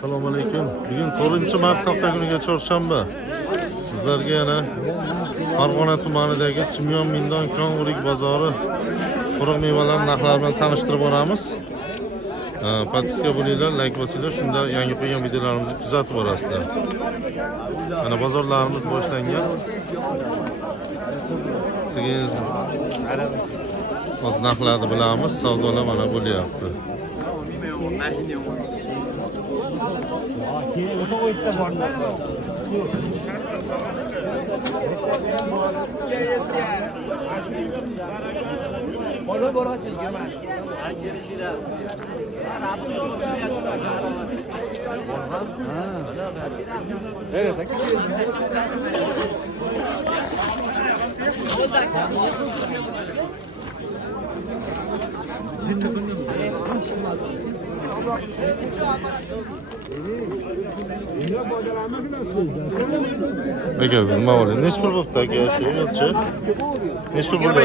Assalomu alaykum. Bugun 4-mart hafta kuniga chorshanba. Sizlarga yana Farg'ona tumanidagi Chimyon Mindon Kon-O'rik bozori quruq mevalar narxlari bilan tanishtirib boramiz. Podpiska bo'linglar, like bosinglar, shunda yangi qo'ygan videolarimizni kuzatib borasizlar. Mana bozorlarimiz boshlangan. Sizga o'z narxlarni bilamiz, savdolar mana bo'lyapti. Aka, nima bo'ldi? Nechta pul bo'pti aka shu yo'lchi? Nechta pul bo'ldi?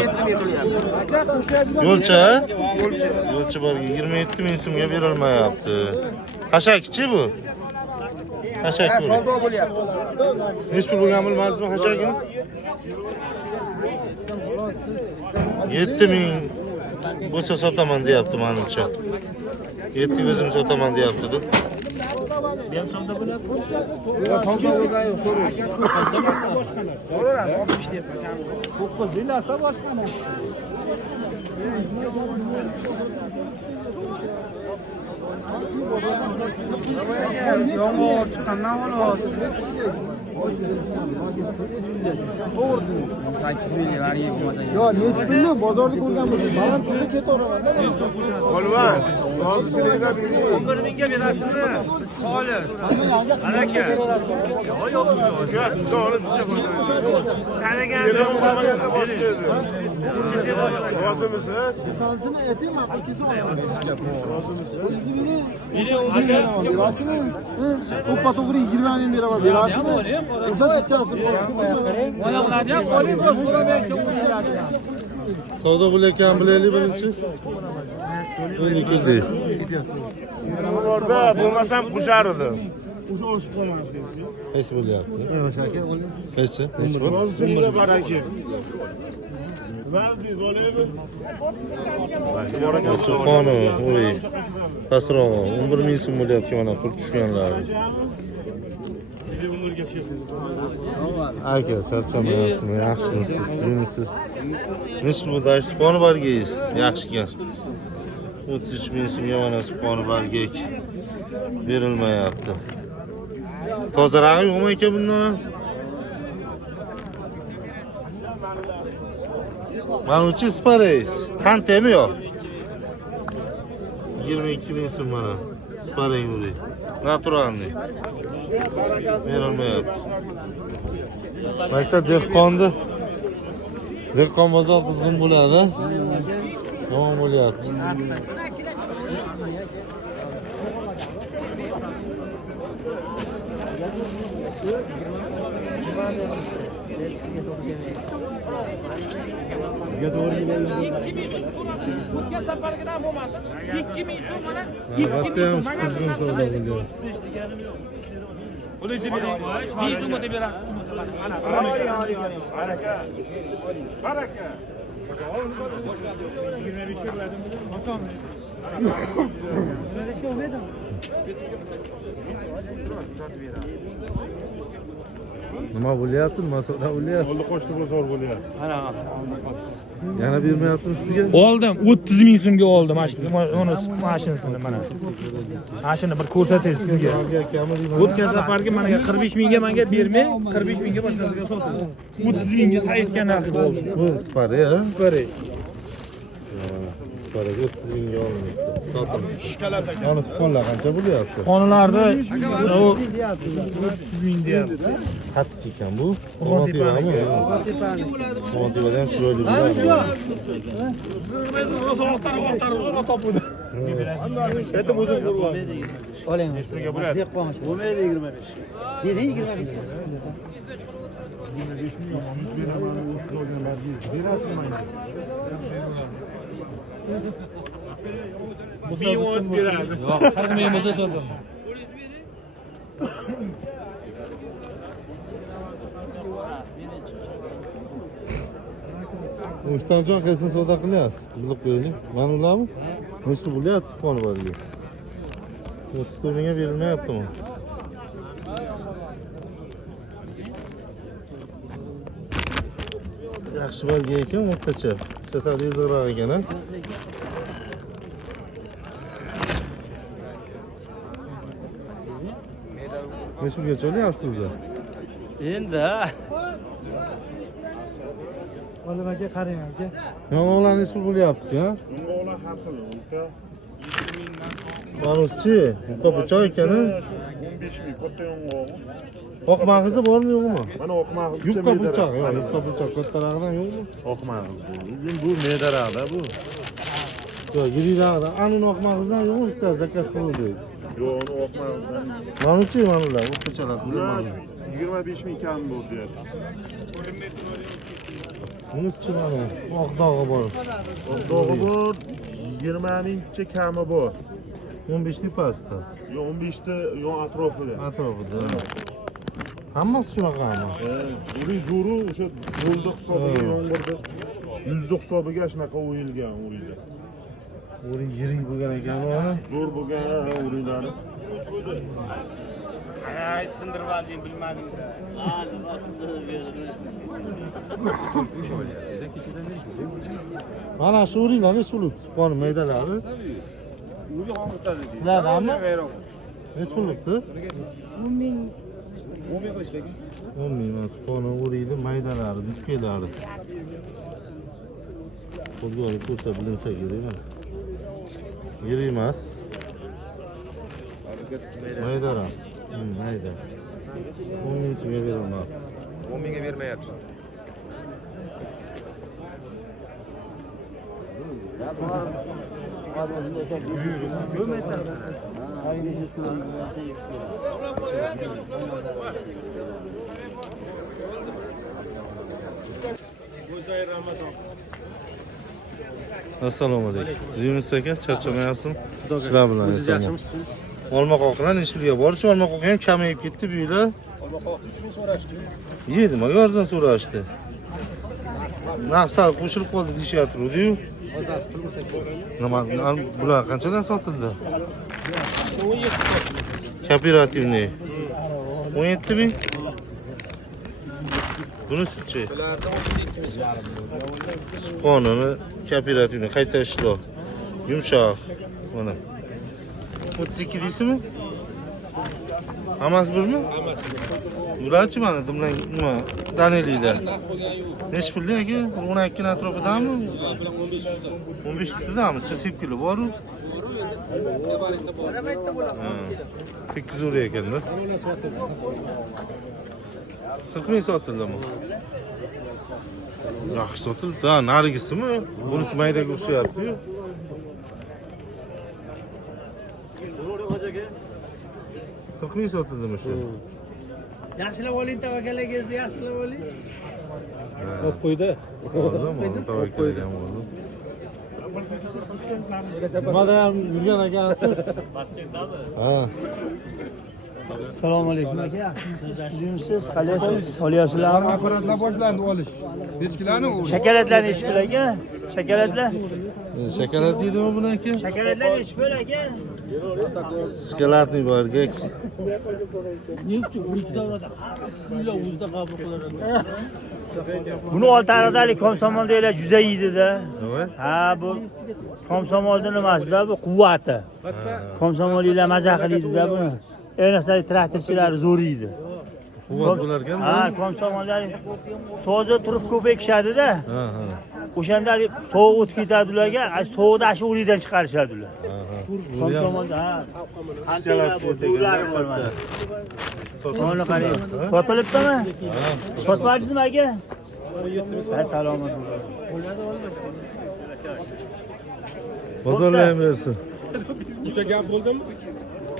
Yo'lchi? Yo'lchi borga 27 ming so'mga berilmayapti. Hashakchi bu? Hashak bu. Nechta pul bo'lgan bilmadingizmi hashakni? 7 ming bo'lsa sotaman deyapti menimcha. 7 o'zim sotaman deyapti-da. Ben sonda bo'lyapti. Sonda bo'lgan yo'q, so'raydi. So'raydi, 60 deb ekan. 9 bilasa boshqani. Yomg'ir chiqqandan xolos. 8 million ariy bo'lmasa. Yo, nechi pulni bozorda ko'rgan bo'lsa, baland shuncha ketaveraman-da. Polvon, hozirchilikda 11 mingga berasizmi? Xolis. Aka. Yo'q, sizdan olib tushsa bo'ladi. Sanagandan boshqa edi. Rozimisiz? Sansini ayting, ma'qul kelsa olaman. Berasizmi? To'ppa to'g'ri 20 ming beraman. Berasizmi? O'sha chichasi bor. Oyoqlarni ham qo'yib so'ramayotgan. Savdo bo'layotgan bilaylik birinchi. 1200. Orada bo'lmasam qo'shar edim. O'sha olishib qolamiz. Qaysi bo'lyapti? O'sha aka. Qaysi? Nechta bor? Hozircha baraka. Valdiz olaymi? Qoni, o'y. Pastroq 11 ming so'm bo'lyapti mana pul tushganlari. Aka, charchamayapsizmi? Yaxshimisiz? Sizmisiz? Nechta bu dash qoni bargingiz? Yaxshi ekan. 33 ming so'mga mana qoni bargak berilmayapti. Tozarog'i yo'qmi aka bundan? Mana uchi spareys. Qantami yo'q? 22 ming so'm mana. Sparey uri. Naturalniy. Berilmayapti. Maktab dehqonni. Dehqon bozor qizg'in bo'ladi. Yomon bo'lyapti. O'tgan safargidan bo'lmas. 2000 so'm mana. Qizg'in savdo bo'lyapti. Pulni bering. 1000 so'm deb berasiz. Mana. Baraka. Baraka. 25 berdim. Oson. Nima bo'lyapti? Nima savdo bo'lyapti? Oldi qo'shni bozor bo'lyapti. Ana. Yana bermayaptimi sizga? Oldim, 30 ming so'mga oldim. Mashinasini mana. Mashina bir ko'rsatay sizga. O'tgan safarga mana 45 mingga menga bermay, 45 mingga boshqasiga sotdim. 30 mingga aytgan narxi bo'ldi. Bu Spare, ha? Spare. Spare 30 mingga olindi. Sotim. Mana sponlar qancha bo'lyapti? Xonalarda u 30 ming deyapti. Qattiq ekan bu. Qo'rg'ontepami? Qo'rg'ontepada ham chiroyli bo'ladi. Aytib o'zim ko'rgan. Oling. Bo'ladi. Bo'lmaydi 25. Bering 25. Bu bir 10 beradi. Yo'q, 40 ming bo'lsa so'radim. Muhtamjon qaysin savdo qilyapsiz? Bilib qo'ying. Mana ularmi? Nechta bo'lyapti qoni boriga? 30 mingga berilmayaptimi? Yaxshi belgi ekan, o'rtacha. Kasali zo'roq ekan, ha? Nechta pulga olyapsiz o'zi? Endi Olim aka qarang aka. Yong'oqlar nechta bo'lyapti, ha? Yong'oqlar har xil, uka. Manuschi, bu pichoq ekan, ha? 15 ming katta yong'oq. Oq mag'izi bormi, yo'qmi? Mana oq mag'iz. Yupqa pichoq, yo'q, yupqa pichoq kattarog'idan yo'qmi? Oq mag'iz bu. Bugun bu medarada bu. Yo'q, yiringlardan, anuni oq mag'izdan yo'qmi? Bitta zakaz qildik. Yo'q, uni oq mag'izdan. Manuschi, mana ular, o'rtachalar qizil Bular mag'iz. 25 ming kam bu deyapti. Bunisi mana oq dog'i bor. Dog'i bor, 20 mingcha kami bor. 15 lik pastda. Yo 15 ta yo atrofida. Atrofida. Hammasi shunaqami? Uning zo'ri o'sha bo'ldi hisobiga yomg'irda 100 hisobiga shunaqa o'yilgan uriyda. O'ri yirik bo'lgan ekan u. Zo'r bo'lgan uriylari. ayt sindirib olding bilmadim. Mana shu o'ringlar nech bo'libdi? Qoni maydalari. Sizlardanmi? Nech bo'libdi? 10 ming emas, qoni o'riydi maydalari, dukkalari. Qo'lga olib ko'rsa bilinsa kerakmi? Yirik emas. Maydalar. Mayda. 10 ming so'mga berilmoqda. 10 mingga bermayapti. Assalomu alaykum. Yunus aka, charchamayapsizmi? Sizlar bilan eson. Olmaqoqlar nechliga bor? Shu olmaqoq ham kamayib ketdi bu yil. Olmaqoqni uchun so'rashdi. Yedi, maga arzon so'rashdi. Naqsal qo'shilib qoldi deyishyapti-ku. Hozir pul bo'lsa Nima, bular qanchadan sotildi? Kooperativniy. 17 ming. Bunisi-chi? bularda 12 ming so'radi. Qonuni kooperativniy qayta ishlov. Yumshoq. Mana. 32 deysizmi? Hammasi birmi? Hammasi. Ularchi mana dimlang nima? Daneliylar. Naq bo'lgan yo'q. Nechi pulda aka? 12 ni atrofidami? Bilan 15 ustida. 15 ustidami? 7 boru. Gabaritda bor. Ha. 8 o'ri ekanda. 40 ming sotildimi? Yaxshi sotildi. Ha, narigisimi? Bunisi maydaga o'xshayapti-yu. Ming sotildimi shu? Yaxshilab oling tavakkalingizga, yaxshilab oling. Qo'yib qo'ydi. Bo'ldi, tavakkal ham bo'ldi. Nimada ham yurgan ekansiz? Ha. Assalomu alaykum aka. Yaxshimisiz? Qalaysiz? Olyapsizlarmi? Apparatlar boshlandi olish. Nechkilarni u? Shakalatlar nechi pul aka? Shakalatlar? Shokolad deydimi buni aka? Shakalatlar nechi pul aka? Shokoladni borga. Nechta uch davrada pullar o'zida qabul qilar ekan. Buni Oltiariqdalik komsomoldagilar juda yeydi-da. Nima? Ha, bu komsomolda nimasida bu quvvati. Komsomolliklar maza qiladi-da buni. Ayniqsa traktorchilar zo'r yeydi. Quvvat bo'lar ekan-da. Ha, komsomollar so'zi turib ko'p ekishadi-da. Ha, ha. O'shanda sovuq o'tib ketadilarga, sovuqda shu o'rikdan chiqarishadilar. Komsomolda ha. Shokolad sotilgan katta. Mana qarang. Sotilibdimi? Sotib oldingizmi aka? Ha, salomat bo'ling. Bozorlayam bersin. O'sha gap bo'ldimi?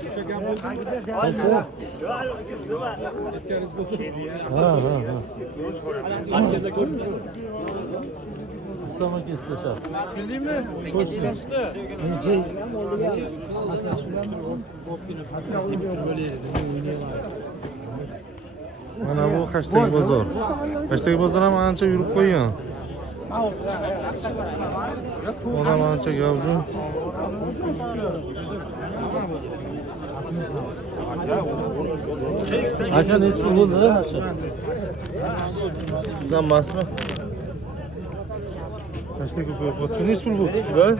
O'sha gap bo'ldimi? Ha, ha, ha. Assalomu alaykum. Mana bu Qashdagi bozor. Qashdagi bozor ham ancha yurib qo'ygan. Odam ancha gavjum. Aka nechi pul bo'ldi? Sizdan emasmi? Qashdagi bozor nechi pul bo'ldi sizlar?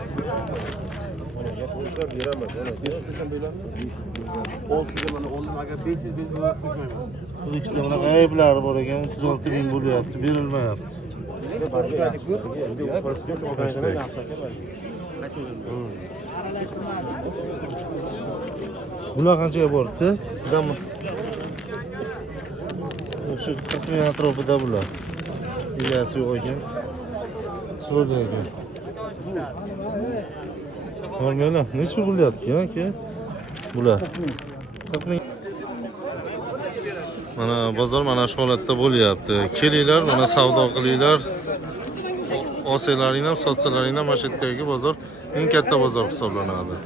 Bu ikkita bunaqa ayblari bor ekan, 36 ming bo'lyapti, berilmayapti. Bular qanchaga boribdi? Sizdanmi? O'sha 40 ming atrofida bular. Egasi yo'q ekan. So'rdi ekan. Normal, necha bo'lyapti aka? Bular 40 ming. Mana bozor mana shu holatda bo'lyapti. Kelinglar, mana savdo qilinglar. Olsalaringlar, sotsalaringlar, mana shu yerdagi bozor eng katta bozor hisoblanadi.